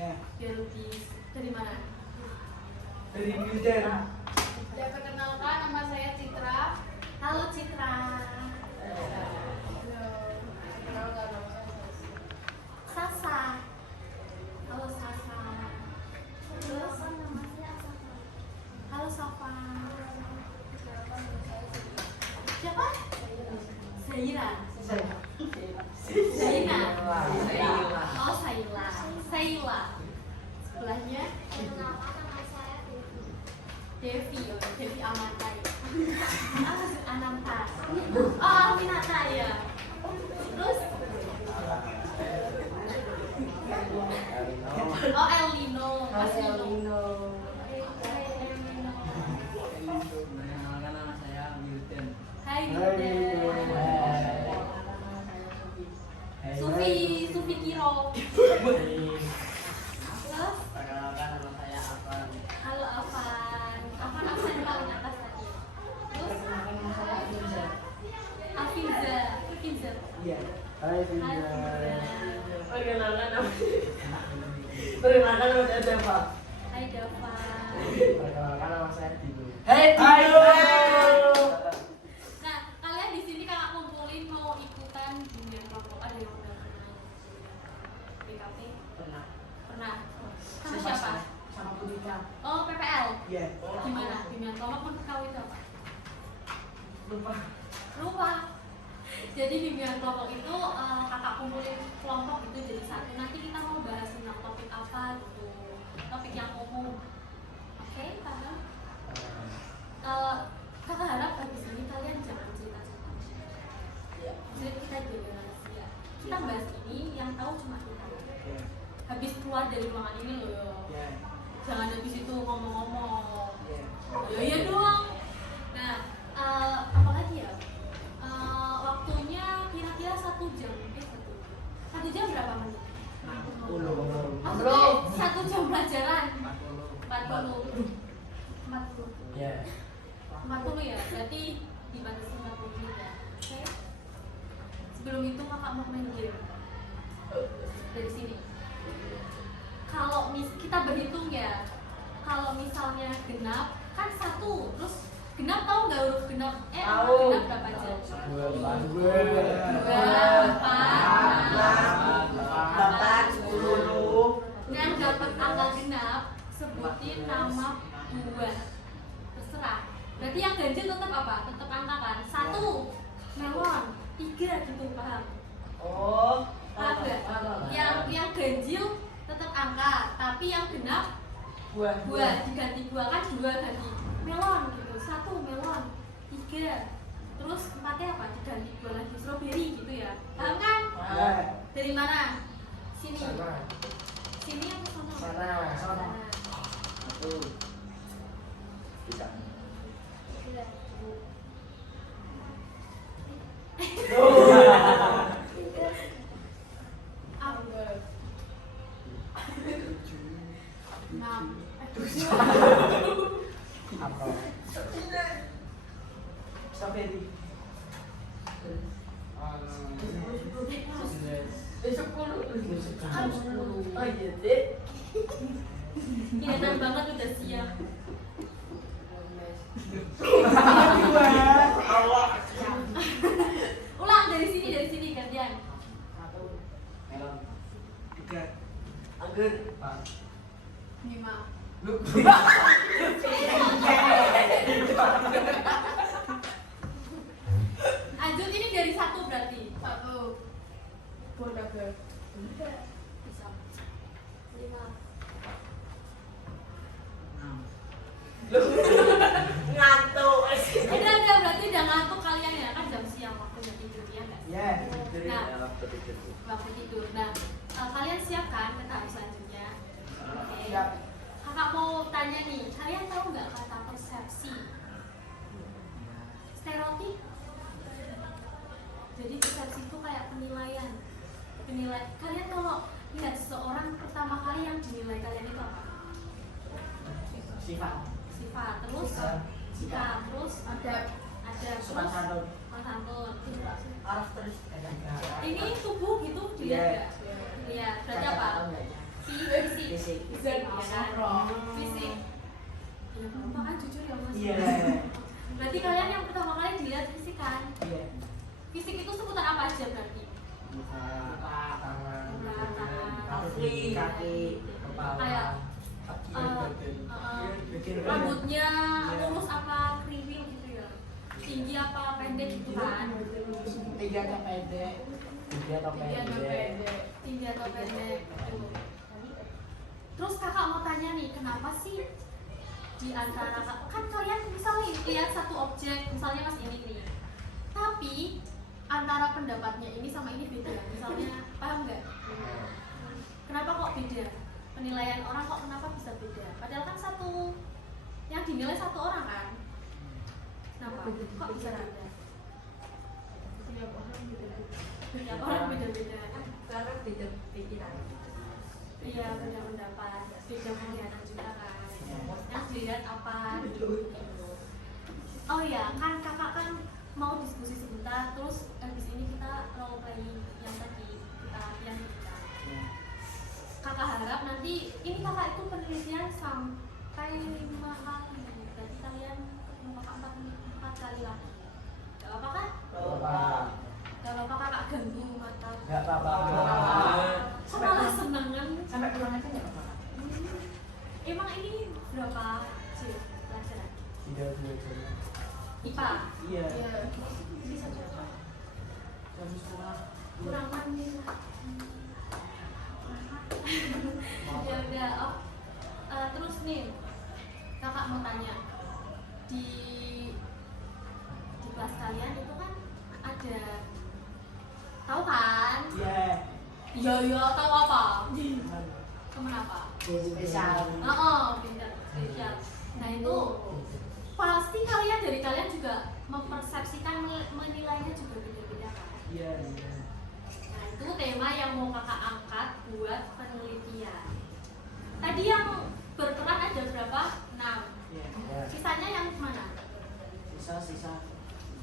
Iya. Biar lebih dari mana? Dari Wildan. Ya, perkenalkan nama saya Citra. Halo Citra. Halo. Perkenalkan nama saya Sasa. Halo Sasa. Terus nama saya Safa. Halo Safa. Siapa? Zaira. Zaina. Oh Saila. Saila. Sebelahnya Devi, Devi Amata ya. Ananta. Oh Aminata ya. Terus oh Elino. Mas Elino. Perkenalkan nama saya Wildan. Hai Wildan. Sufi Kiro. Terus Perkenalkan nama saya Afan. halo Afan. Afan absen paling atas tadi. Terus Afiza. Afiza. Iya. Hai Hai Dinda. Perkenalkan nama saya Deva. Hai Dava. Perkenalkan nama saya Dino. Hai Ayo. Nah, kalian di sini kakak kumpulin mau ikutan dunia kelompok. Ada yang udah pernah BKP? Pernah. Pernah. Sama siapa? Sama Punika. Oh, PPL. Iya. Gimana? Dunia kelompok pun kau itu apa? Lupa. Lupa. Jadi bimbingan kelompok itu kakak kumpulin kelompok gitu jadi satu. Nanti kita mau bahas tentang topik apa gitu. Topik yang umum. Oke, paham? Kakak harap habis ini kalian jangan cerita-cerita. Jadi kita jadi rahasia. Kita bahas ini yang tahu cuma kita. Iya. Habis keluar dari ruangan ini loh yo. Iya. Jangan habis itu ngomong-ngomong. Iya. Ya iya doang. Nah, apa lagi ya? Waktunya kira-kira 1 jam. 1 jam berapa menit? 40. Maksudnya 1 jam pelajaran. 40. 40. Ya. 40 ya, berarti dibatasi 40 menit ya. Oke. Sebelum itu kakak mau main game. Dari sini. Kalau kita berhitung ya, kalau misalnya genap kan 1, terus genap tahu nggak huruf genap? Tahu. Genap berapa aja? 2, 8, 10. Yang dapat angka genap sebutin nama buah. Terserah. Berarti yang ganjil tetap apa? Tetap angka kan? 1 melon, 3 gitu, paham? Oh. Paham nggak? Yang ganjil tetap angka, tapi yang genap buah diganti buah kan 2 ganti melon gitu. 1 melon, 3 terus 4-nya apa? Diganti buah lagi strawberry gitu ya. Paham kan? Paham. Dari mana? Sini. Sana. Sini atau sana? Sana. Satu. Bisa. Sudah. Amber. 6. Apa? Strawberry. 10. Oh iya deh. Enak banget udah siap. Ulang dari sini gantian. 1. Melon. 3. Anggur. 5. Lu. Lanjut ini dari 1 berarti. 1. Bordager. Bisa. 5. Ngantuk. Udah berarti udah ngantuk kalian ya kan jam siang waktunya tidur ya nggak? Iya. Nah, Betul. waktu tidur. Nah, kalian siap kan ke tahap selanjutnya? Oke. Siap. Kakak mau tanya nih, kalian tahu nggak kata persepsi? Stereotip. Jadi persepsi itu kayak penilaian. Kalian kalau lihat seseorang pertama kali yang dinilai kalian itu apa? Sifat. Terus sikap, terus ada Sopan santun. santun. Karakteristik. Ini tubuh gitu dilihat nggak? Lihat. Berarti apa? Si Fisik. ya kan? Fisik. Ya, Bapak kan jujur ya Mas. Iya. Berarti kalian yang pertama kali dilihat fisik kan? Iya. Fisik itu seputar apa aja berarti? Muka, tangan, Kaki. Kaki. kepala, Kayak, kaki, eh, badan. Bikin rambutnya Iya. lurus apa kriwil gitu ya? Tinggi apa pendek gitu kan? Tinggi atau pendek? Tinggi atau pendek? Tinggi atau pendek gitu. Terus kakak mau tanya nih, kenapa sih di antara kan kalian misalnya lihat satu objek, misalnya mas ini nih, tapi antara pendapatnya ini sama ini beda, misalnya paham nggak? Kenapa kok beda? Penilaian orang kok kenapa bisa beda? Padahal kan satu yang dinilai satu orang kan? Kenapa? Kok bisa beda? Tiap orang beda-beda. Karena beda pikiran. Iya, beda pendapat, beda penglihatan juga kan. Yang dilihat apa? Oh ya, kan kakak kan mau diskusi sebentar, terus habis ini kita role playing yang tadi kita latihan kita. Kakak harap nanti ini kakak itu penelitian sampai 5 kali, berarti kalian ketemu kakak 4 kali lagi. Gak apa kan? Gak apa kakak ganggu mata. Gak apa-apa. Malah seneng kan? Sampai pulang aja nggak apa-apa. Emang ini berapa sih pelajaran? 3 jam. IPA? Iya. Bisa berapa? Jam setengah. Kurang nih lah. Ya udah, oh. Terus nih, kakak mau tanya di kelas kalian itu kan ada, tahu kan? Iya. Iya, tahu apa? Teman. Temen apa? Spesial. Pintar spesial. Nah itu pasti dari kalian juga mempersepsikan menilainya juga beda-beda kan? Iya. Nah itu tema yang mau kakak angkat buat penelitian. Tadi yang berperan ada berapa? 6. Iya. Sisanya yang mana? Sisa.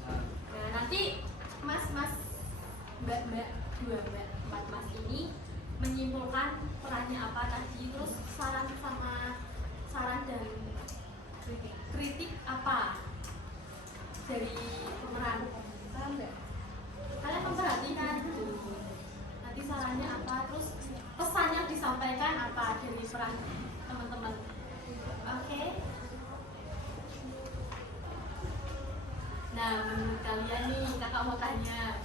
Nah nanti mas-mas, mbak-mbak, 2 mbak, 4 mas ini menyimpulkan perannya apa tadi, terus saran dan kritik apa dari pemeran, paham nggak? Kalian memperhatikan nanti sarannya apa, terus pesan yang disampaikan apa dari peran teman-teman. Oke? Nah menurut kalian nih, kakak mau tanya,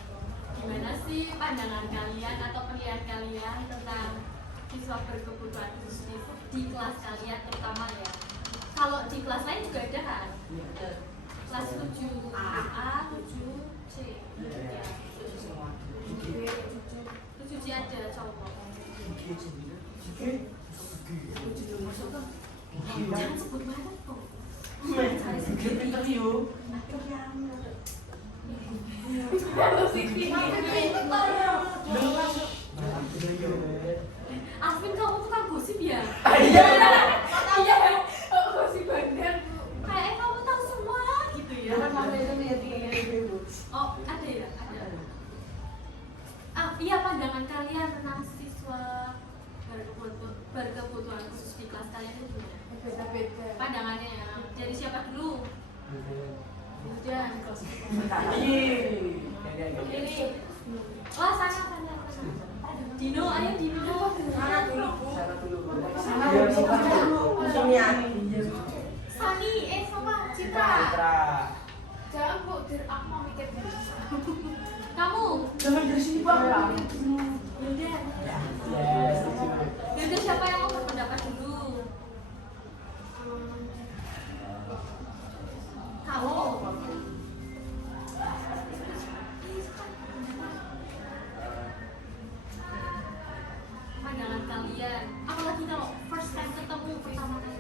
gimana sih pandangan kalian atau penilaian kalian tentang siswa berkebutuhan khusus di kelas kalian terutama ya? Kalau di kelas lain juga ada kan? Kelas 7A, 7C. Ya. 7C ada cowok. Jangan sebut banget kok. Interview. Alvin, kamu tuh kan gosip ya? Iya. Iya, gosip banget. Kayaknya kamu tahu semua gitu ya? Oh, ada ya? Ada. Iya, pandangan kalian tentang siswa berkebutuhan khusus di kelas kalian itu gimana? Beda-beda. Pandangannya ya. Dari siapa dulu? Hujan. Ini. Wah, sana. Dino, ayo Dino. Sana dulu, Bu. Sana Iya, dulu. Sani, sama Citra. Jangan Bu, aku mau mikir dulu. Kamu. Jangan dari sini, Bang. Yaudah. Yes. Yaudah, siapa yang mau berpendapat dulu? Kamu. Pandangan kalian, apalagi kalau first time ketemu pertama kali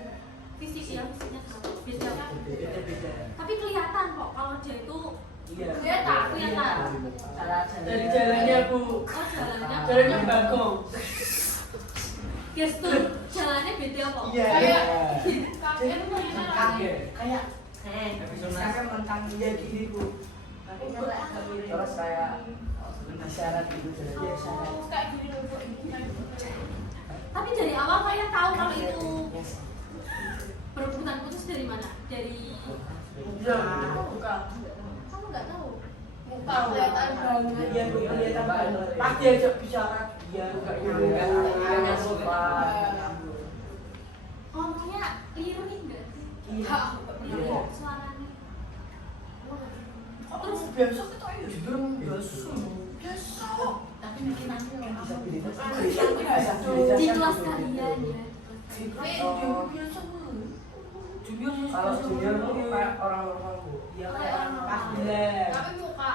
fisik ya, fisiknya sama beda kan, Beda-beda. tapi kelihatan kok kalau dia itu Iya. kelihatan Dari jalannya, Bu. oh jalannya Jalannya bagong. gestur jalannya beda kok. Iya. Kalian punya Kayak Sekarang mentang dia gini, Bu. Tapi nyala agak miring. Terus kayak isyarat gitu Iya, jadi syarat. kayak gini loh Bu. Tapi dari awal kalian tahu tahu kalau itu Yes. berebutan putus dari mana? Dari Iya, buka. kamu nggak tahu? Muka kelihatan banget. Iya, gue kelihatan banget. Pas diajak bicara, dia nggak nyambung. Ngomongnya lirik nggak sih? Iya. Iya. Suaranya. Terus biasa kita ya jujur biasa. Tapi mungkin nanti yang disabilitas Di kelas kalian ya. Biasa. Junior Kalau junior tuh kayak orang normal bu. Iya, Kayak orang pas normal. di lab. Tapi muka.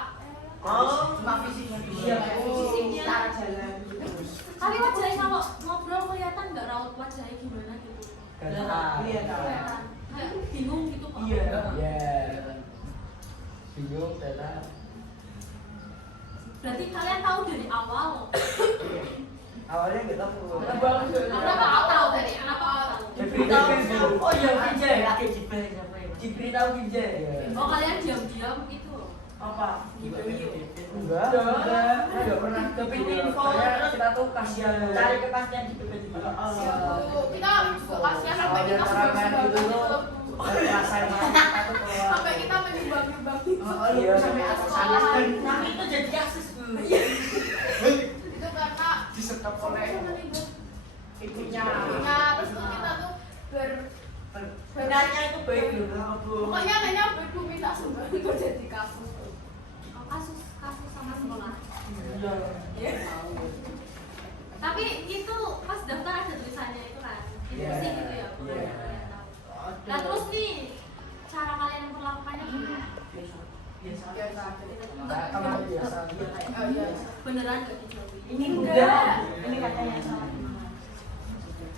Oh, cuma fisiknya Iya, fisiknya. cara jalan Tapi wajahnya kalau ngobrol kelihatan nggak raut wajahnya gimana gitu. Iya, tahu. Kelihatan. Kayak bingung gitu kok. Iya. Iya. Bingung karena Berarti kalian tahu dari awal. awalnya nggak tahu. Kenapa aku tahu dari kenapa aku tahu? Jibri tahu. Oh iya, Vijay. Jibri tahu Vijay. Iya. Oh kalian diam-diam gitu. Apa? Enggak. Enggak pernah kepin info. Kita tuh kasihan cari kepastian di PPT. Kita juga kasihan sampai kita sudah sampai kita menyumbang-nyumbang gitu. Iya. Sampai atas Sekolah. sana. Tapi itu jadi akses dulu. Itu karena Disekap oleh ibunya. nah terus tuh kita tuh Benarnya itu baik loh, Bu. pokoknya nanya berdua minta sumbangan itu jadi kasus. Oh, kasus sama sekolah. Iya. Tapi itu pas daftar ada tulisannya itu kan. Itu Iya. sih gitu ya. Iya. Nah terus nih cara kalian memperlakukannya gimana? Biasa. Enggak teman biasa. Oh iya. Beneran gak dijauhin? Ini enggak. Ini katanya salah.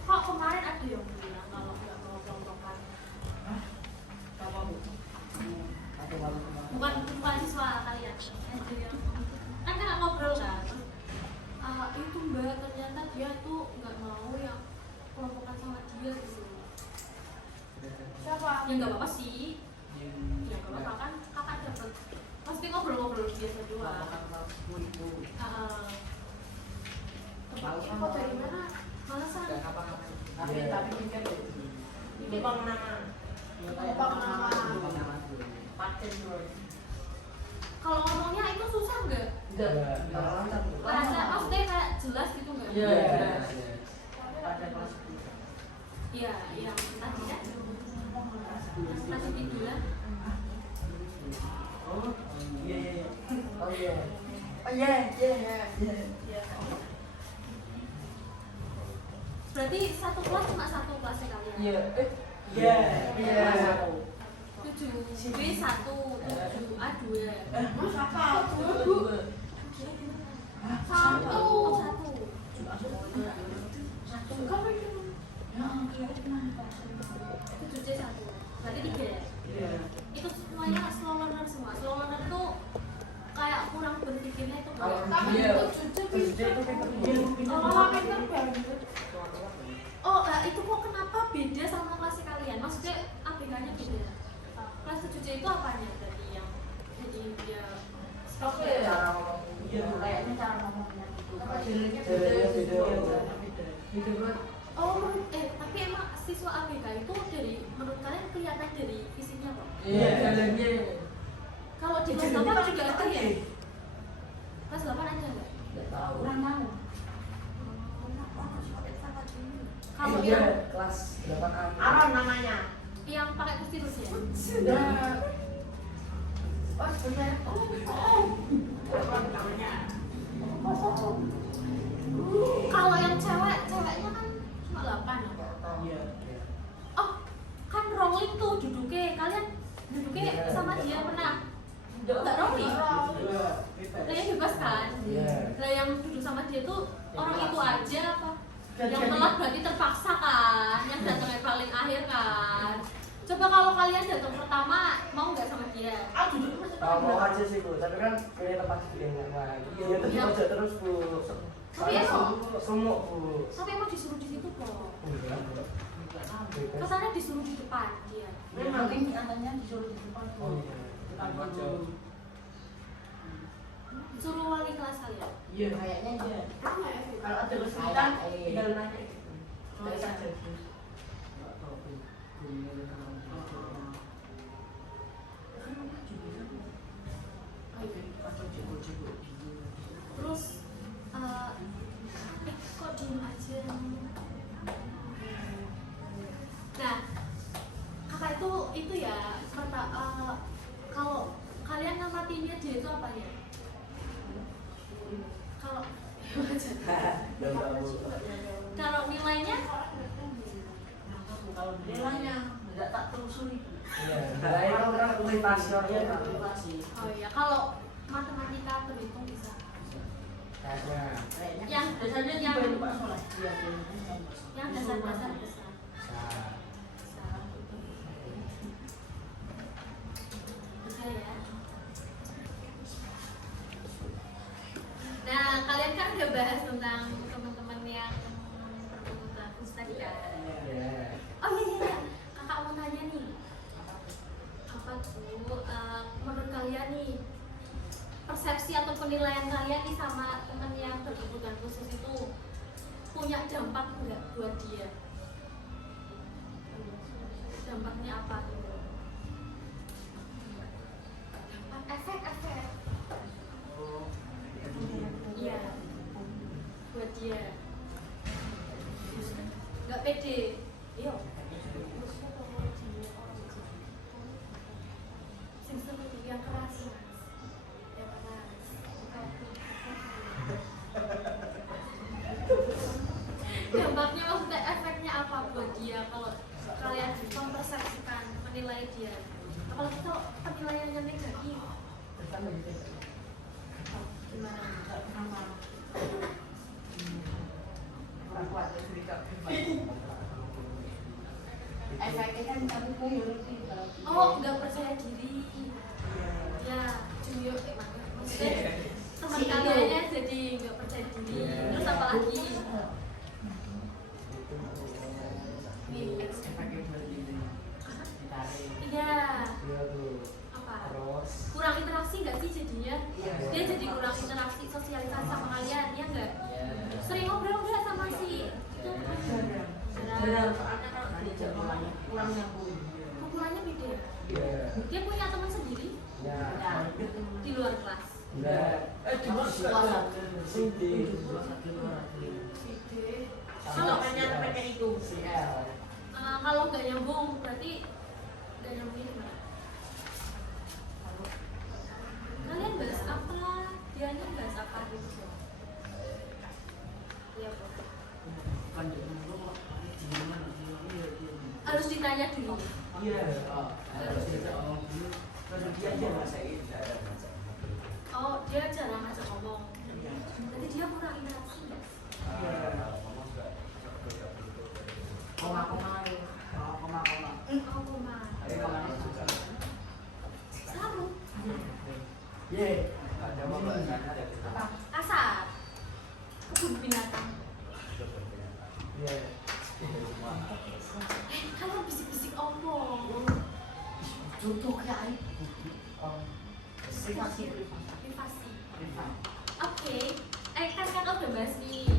Kok kemarin ada yang bilang kalau nggak mau kelompokan? Apa, Bu? Atau malu Bukan siswa kalian. Ada yang kan nggak ngobrol kan? Itu mbak ternyata dia tuh nggak mau yang kelompokan sama dia gitu. Siapa? Ya nggak apa-apa sih. Ya nggak apa-apa kan kakak dapet. Pasti ngobrol-ngobrol biasa doang. Info dari mana? Alasan Tapi mungkin Ini bang nama. Bang nama. Paten bro. kalau ngomongnya itu susah nggak? Enggak. Rasa maksudnya kayak jelas gitu nggak? Iya. Iya. Pada kelas Iya, yang tadi kan masih tiduran. Oh, iya iya iya. Oh iya. Oh iya iya iya. Berarti satu kelas cuma satu kelasnya kalian? Iya. Iya. Iya. 7 B 1, 7 A 2. Mas apa? Satu. Oh, 1. Kamu itu. 7 C 1. Berarti 3 ya? Iya. Itu semuanya slow learner semua. Slow learner tuh kayak kurang berpikirnya itu Kalau Tapi Iya. itu jujur bisa. itu Oh, pinter banget. Oh, itu kok kenapa beda sama kelas kalian? Maksudnya ABK-nya beda? Kelas 7C itu apanya berarti yang jadi dia Apa ya? cara ngomong. Iya. kayaknya cara ngomongnya gitu. Jalannya Jalannya beda. beda. Beda banget. Oh, tapi emang siswa ABK itu dari menurut kalian kelihatan dari fisiknya kok? Iya, jalannya. Kalau di kelas 8 juga ada ya? Kelas 8 ada nggak? Enggak tahu. Kurang tahu. Kalau Iya, yang kelas 8A. Aron namanya. pakai kursi terus ya? Oh, sebenarnya. Kalau yang ceweknya kan cuma 8 ya? Iya. Oh, kan rolling tuh duduknya. Kalian duduknya sama dia pernah? Nggak rolling? Kayaknya bebas kan? Iya. Lah yang duduk sama dia tuh orang itu aja apa? Yang telat berarti terpaksa kan? Yang datangnya paling akhir kan? Coba kalau kalian datang pertama, mau nggak sama dia? Mau aja sih Bu, tapi kan pilih tempat yang lain. Dia tuh Iya. diajak terus Bu. Tapi emang? Semua Bu. Tapi emang disuruh di situ kok. Enggak. Bebas. Kesannya disuruh di depan dia. Memang ini katanya disuruh di depan Oh tuh. iya. Suruh wali kelas kalian. Iya. Kayaknya iya. Sama ya sih. Kalau ada kesulitan, tinggal nanya. Saya saja. Terus kok diem aja. Nah, kakak itu ya kalau kalian ngamatinya dia itu apa ya? Kalau kalau nilainya Kalau nilainya nggak tak telusuri. Iya, nilai orang motivasinya oh ya kalau matematika terhitung bisa. kayaknya Yang Biasanya yang di Pak Soleh. Iya, yang dasar-dasar bisa. nah, Bisa ya. Nah, kalian kan udah bahas tentang teman-teman yang berkebutuhan tadi kan. iya. Oh iya, kakak mau tanya nih. Apa tuh menurut kalian nih persepsi atau penilaian kalian nih sama teman yang berkebutuhan khusus itu punya dampak nggak buat dia? Dampaknya apa tuh? Efek-efek. Iya, buat dia. Nggak pede. Iya. Sing seru yang keras, Mas. Yang keras. Dampaknya maksudnya efeknya apa buat dia kalau kalian mempersepsikan menilai dia? Apalagi kalau penilaiannya negatif. Gimana? Kurang kuat ya cerita. Efeknya kan kamu priority. Oh, nggak percaya diri. Ya, junior maksudnya teman kaliannya jadi nggak percaya diri. Terus apa lagi? Iya. Iya tuh. Apa? Terus Kurang interaksi nggak sih jadinya? Iya. Dia jadi kurang interaksi sosialisasi sama kalian, ya nggak? Sering ngobrol nggak sama si itu? Jarang, soalnya kalau dari jam mulanya kurang nyambung. Kumpulannya beda. iya. Dia punya teman sendiri Ya. di luar kelas. Iya. Di kelas satu. Sini. Kalau namanya itu CL. Kalau nggak nyambung berarti nggak nyambung gimana? Kalian bahas apa? Dianya bahas apa gitu? Iya, Bu. Harus ditanya dulu. Iya. Harus diajak ngomong dulu. Baru dia aja rasain. Oh, dia jarang ngajak ngomong. Berarti dia kurang interaksi nggak? Koma-koma. Oh, koma. Saru. Iya. Asar. Kebun binatang. Iya. Kalian bisik-bisik omong. Contoh kayak privasi. Privasi. Oke. Kan kakak udah bahas nih.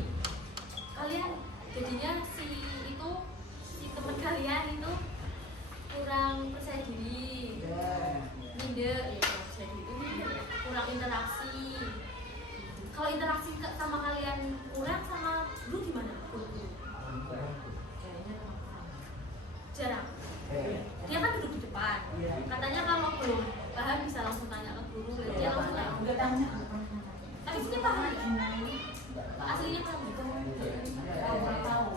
Kalian jadinya si teman kalian itu kurang percaya diri. Minder, ya kurang percaya diri itu minder ya. Kurang interaksi. Kalau interaksi sama kalian kurang sama guru gimana? Jarang. Dia kan duduk di depan. Katanya kalau belum paham bisa langsung tanya ke guru. Dia langsung tanya. Udah tanya. Tapi sini paham. Aslinya paham. Tahu.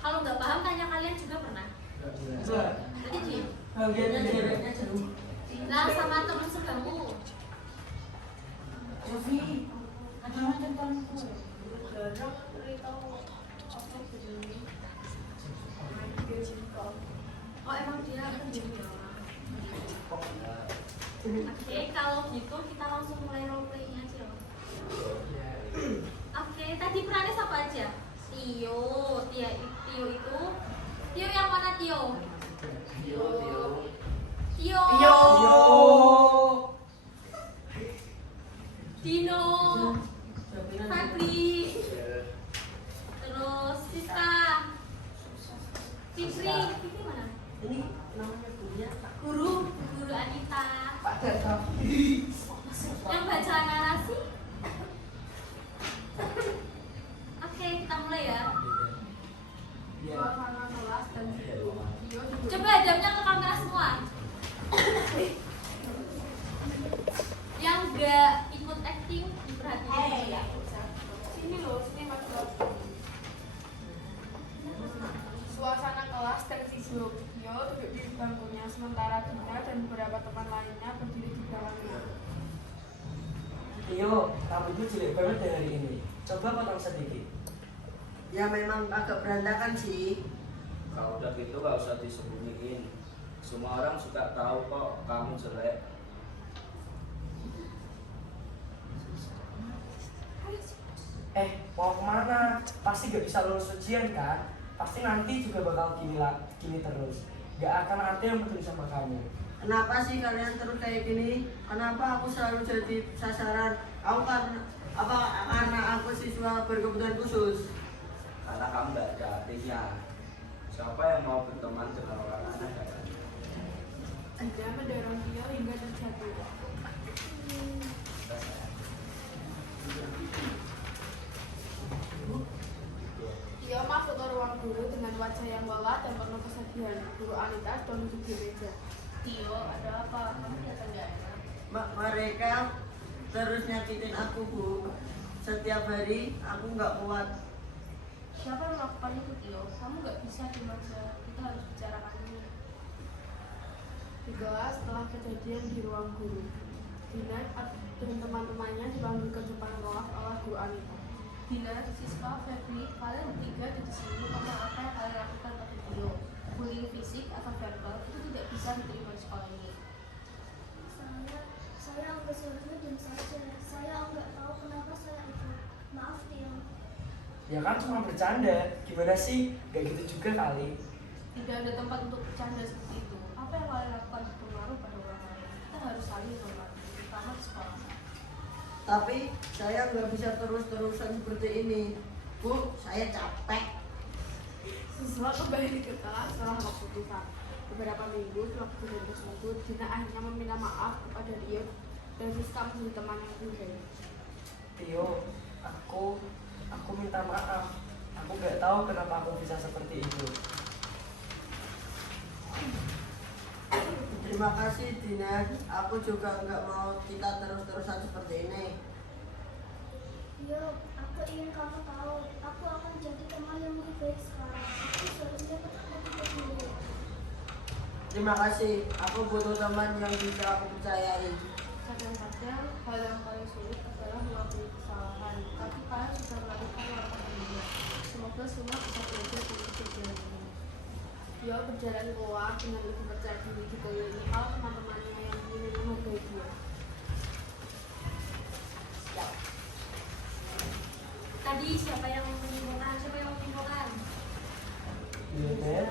Kalau nggak paham tanya kalian juga pernah. Berarti diem. Bagiannya jereknya seru. Nah sama teman sebamu. Sofi, ada macam tuanku. Dorong cerita apa begini. Oh emang dia pendiam ya. Oke, kalau gitu kita langsung mulai role playing aja. Oke, tadi perannya siapa aja? Tio itu. Tio yang mana Tio? Tio. Dino. Febri. Terus Sita. Fikri, Fikri mana? Ini namanya gurunya Guru Anita. Pak Darto. Yang baca narasi. Oke, kita mulai ya. Iya. Suasana kelas dan video juga Coba hadapnya ke kamera semua. Yang gak ikut acting diperhatiin. sini loh, sini Mas Bro. Suasana kelas dan video duduk di bangkunya, sementara Dina dan beberapa teman lainnya berdiri di belakangnya. Tio, rambutku jelek banget deh hari ini. Coba potong sedikit. Ya memang agak berantakan sih. Kalau udah gitu gak usah disembunyiin. Semua orang suka tahu kok kamu jelek. Mau kemana? Pasti gak bisa lulus ujian kan? Pasti nanti juga bakal gini terus. Gak akan ada yang peduli sama kamu. Kenapa sih kalian terus kayak gini? Kenapa aku selalu jadi sasaran? Karena aku siswa berkebutuhan khusus. Karena kamu gak ada artinya. Siapa yang mau berteman dengan orang aneh kayak kamu? Anda mendorong Tio hingga terjatuh. Tio masuk ke ruang guru dengan wajah yang lelah dan penuh kesedihan. Guru Anita sedang duduk di meja. Tio, ada apa? Kamu kelihatan gak enak. Mereka terus nyakitin aku, Bu. Setiap hari aku nggak kuat. Siapa yang melakukan itu, Tio? Kamu gak bisa cuma aja. Kita harus bicarakan ini. Dibahas setelah kejadian di ruang guru. Dina dan teman-temannya dipanggil ke depan kelas oleh Guru Anita. Dina, Siska, Febri, kalian bertiga ada di sini karena apa yang kalian lakukan pada Tio? Bullying fisik atau verbal itu tidak bisa diterima di sekolah ini. Saya anggap seharusnya diam saja. Saya nggak tahu kenapa saya ikut. Maaf Tio. Ya kan cuma bercanda. Gimana sih? Gak gitu juga kali. Tidak ada tempat untuk bercanda seperti itu. Apa yang kalian lakukan berpengaruh pada orang lain. Kita harus saling hormati, terutama di sekolah. Tapi saya nggak bisa terus-terusan seperti ini. Bu, saya capek. Siswa kembali ke kelas setelah keputusan. Beberapa minggu setelah kejadian tersebut, Dina akhirnya meminta maaf kepada Tio dan Siska menjadi teman yang baik. Tio, aku minta maaf. Aku gak tahu kenapa aku bisa seperti itu. Terima kasih Dina. Aku juga nggak mau kita terus-terusan seperti ini. Yo, aku ingin kamu tahu. Aku akan jadi teman yang lebih baik sekarang. Aku seharusnya tetap dulu. Terima kasih. Aku butuh teman yang bisa aku percayai. Kadang-kadang hal yang paling sulit adalah mengakui kesalahan. Tapi kalian sudah melakukan langkah ini. Semoga semua bisa belajar dari kejadian ini. Tio berjalan keluar dengan lebih percaya diri dikelilingi oleh teman-temannya yang ingin menghargai dia. Tadi siapa yang menyimpulkan? Iya,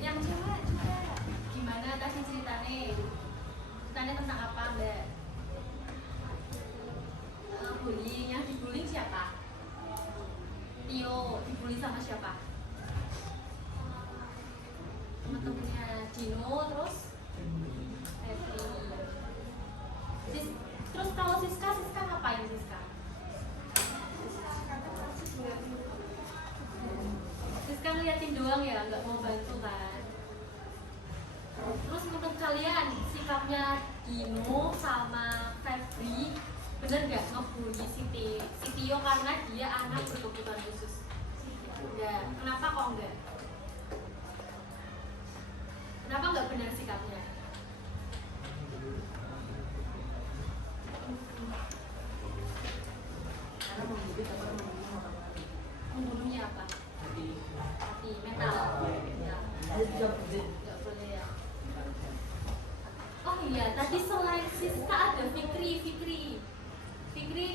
Yang cewek juga. Gimana tadi ceritanya? Ceritanya tentang apa, Mbak? Bullying. Yang dibully siapa? Tio. Dibully sama siapa? Temen-temennya Dino, terus terus kalau Siska ngapain Siska? Siska ngeliatin doang ya, nggak mau bantu kan? Terus menurut kalian sikapnya Dino sama Febri bener nggak ngebully si Tio karena dia anak berkebutuhan khusus? Enggak. Kenapa kok enggak? Kenapa nggak benar sikapnya? Karena membuat apa membunuh. Membunuhnya apa? Hati mental. Ya. Saya bisa berhenti. Nggak boleh ya. Oh iya, tadi selain Siska ada Fikri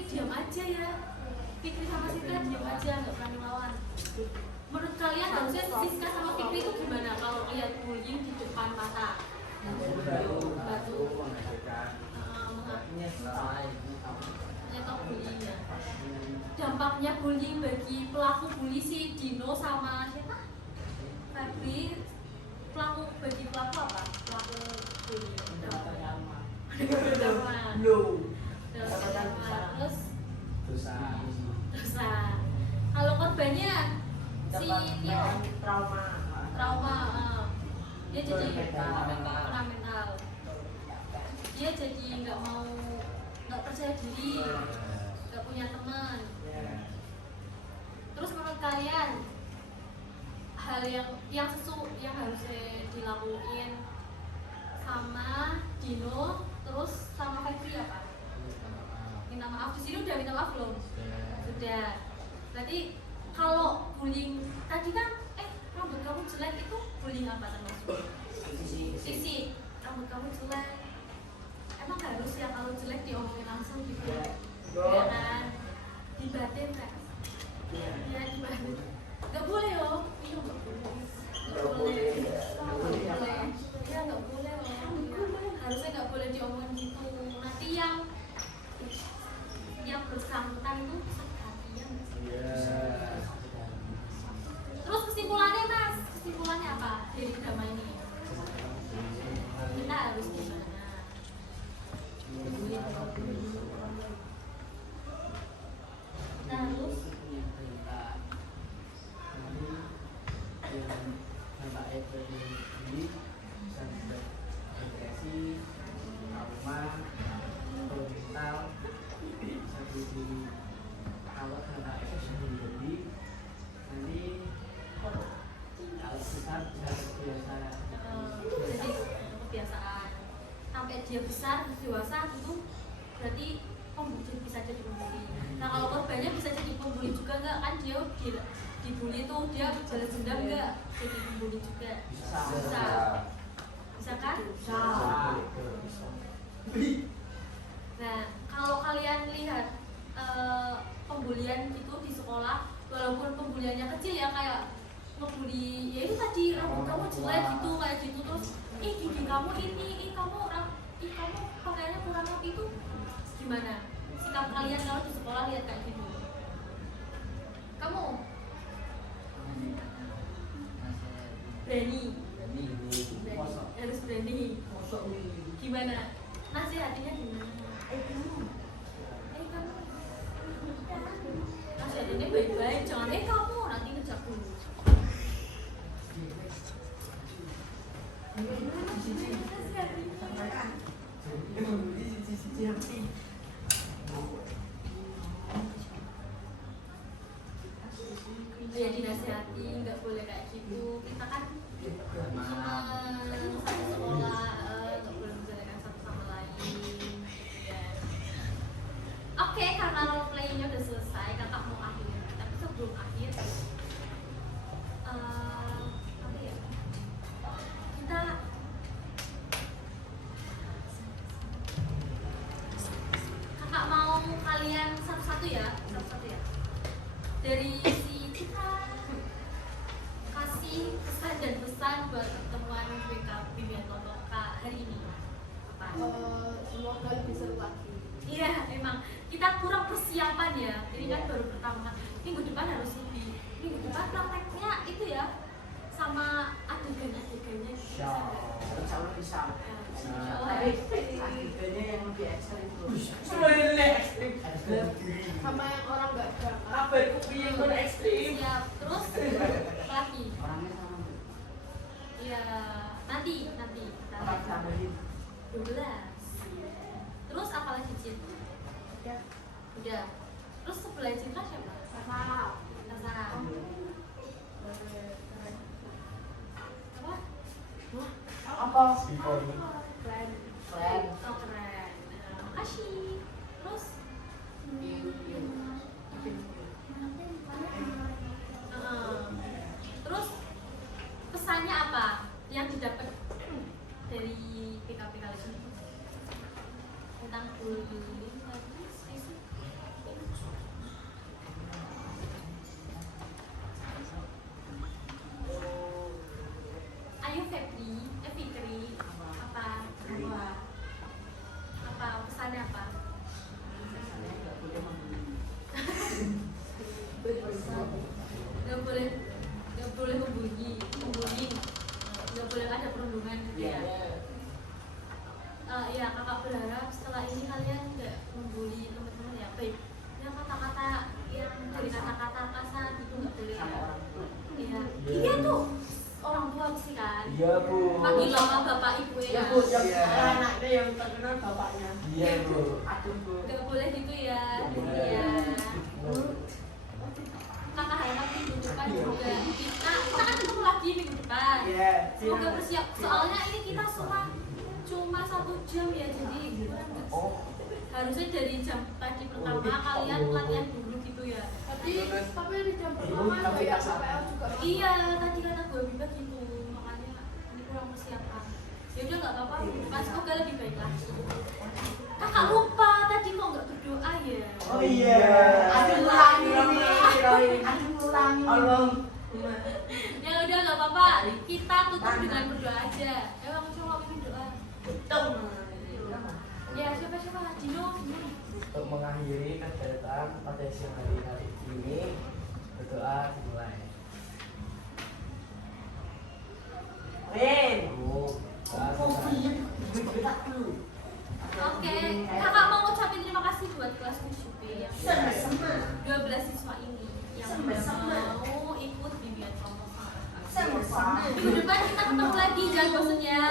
diam aja ya. Fikri sama Siska diam aja, nggak berani lawan. Menurut kalian harusnya Siska sama Fikri itu gimana kalau lihat bullying di depan mata? Batu. Nyetok bullyingnya. Dampaknya bullying bagi pelaku bully si Dino sama siapa? Febri bagi pelaku apa? Pelaku bully. Pertama. Belum. Belum. Terus dosa. kalau korbannya si Tio trauma. dia jadi Mental. kena mental. Dia jadi nggak percaya diri, nggak punya teman. Terus menurut kalian hal yang harusnya dilakuin sama Dino terus sama Febri apa? Minta maaf. Di sini udah minta maaf belum? Sudah. Berarti kalau bullying tadi kan rambut kamu jelek itu bullying apa termasuk? Fisik. Rambut kamu jelek. Emang harus ya kalau jelek diomongin langsung gitu? Ya kan? Dibatin kan? Ya dibatin. Gak boleh loh. Itu gak boleh. Gak boleh. Ya gak boleh loh. Harusnya gak boleh diomongin gitu. Nanti yang bersangkutan itu sakit hati ya. Terus kesimpulannya Mas, kesimpulannya apa dari drama ini? Kita harus gimana? Kita harus jadi kebiasaan sampai dia besar dewasa itu berarti bisa jadi pembuli. Nah kalau korbannya bisa jadi pembuli juga nggak kan? Dia dibully tuh dia balas dendam nggak jadi pembuli juga? Bisa kan? Nah kalau kalian lihat pembulian gitu di sekolah, walaupun pembuliannya kecil ya, kayak ngebully ya itu tadi rambut kamu jelek gitu kayak gitu, terus gigi kamu ini, kamu pakaiannya kurang rapi, itu gimana sikap kalian kalau di sekolah lihat kayak gitu? Kamu berani harus berani gimana nasihatnya gimana? Kamu nasihatnya baik-baik, jangan kamu nanti ngejak dulu. Ya dinasihati, nggak boleh kayak gitu. Kita kan satu sekolah, nggak boleh menjelekan satu sama lain. Ya. Oke, karena role playnya udah selesai, kakak mau akhir. Tapi sebelum akhir, apa ya? Kita kakak mau kalian satu-satu ya. Dari si Citra kasih kesan dan pesan buat pertemuan BKP Totoka hari ini apa? Semoga lebih seru lagi. Iya, emang kita kurang persiapan ya. Ini kan baru pertama. Minggu depan harus lebih. Minggu depan prakteknya itu ya, sama adegan-adegannya bisa nggak? Bisa. Adegannya yang lebih ekstrim tuh. Sama yang orang nggak berangkat. Apa itu piye kon ekstrim? Siap. Terus apa lagi? Orangnya sama. Iya, nanti kita Orang tambahin. 12. Terus apa lagi Cid? Udah. Terus sebelah Citra siapa? Sama. Nasa. Apa? Apa? Keren. Oh keren. Makasih. Terus? Terus pesannya apa yang didapat dari PKP kali ini tentang bullying tadi spesifik? Ayo Fikri, apa pesannya apa? Gak boleh membuli boleh ada perundungan gitu ya. Ya kakak berharap setelah ini kalian nggak membuli teman-teman ya, baik yang kata-kata yang dari kata-kata kasar itu nggak boleh ya. Iya, iya tuh orang tua pasti kan. Iya bu. Panggil nama bapak ibu Ya ya. bu, yang anaknya yang terkenal bapaknya. Iya bu. Aduh bu. Nggak boleh gitu ya. Iya. Iya. Kakak harap minggu depan juga kita kan ketemu lagi minggu depan. Iya. Semoga bersiap. Soalnya ini kita cuma 1 jam ya, jadi Oh. harusnya dari jam tadi pertama kalian latihan dulu gitu ya. Tapi di jam pertama ada ya KPL juga. Iya, tadi kata gue Biba gitu, makanya ini kurang persiapan. Ya udah nggak apa-apa, kan semoga lebih baik lagi. Kakak lupa tadi kok nggak berdoa ya? Oh iya. Aduh ulangi nih, Roy. Aduh ulangi. Allah. Ya udah nggak apa-apa, kita tutup dengan berdoa aja. Emang coba pimpin doa. Ya siapa Dino. Untuk mengakhiri kegiatan pada siang hari ini, berdoa dimulai. Rin. Oke, kakak mau ngucapin terima kasih buat kelas QCP yang Sama-sama. 12 siswa ini yang Sama-sama. mau ikut bimbingan promosi. Sama-sama. Minggu depan kita ketemu lagi, jangan bosan ya.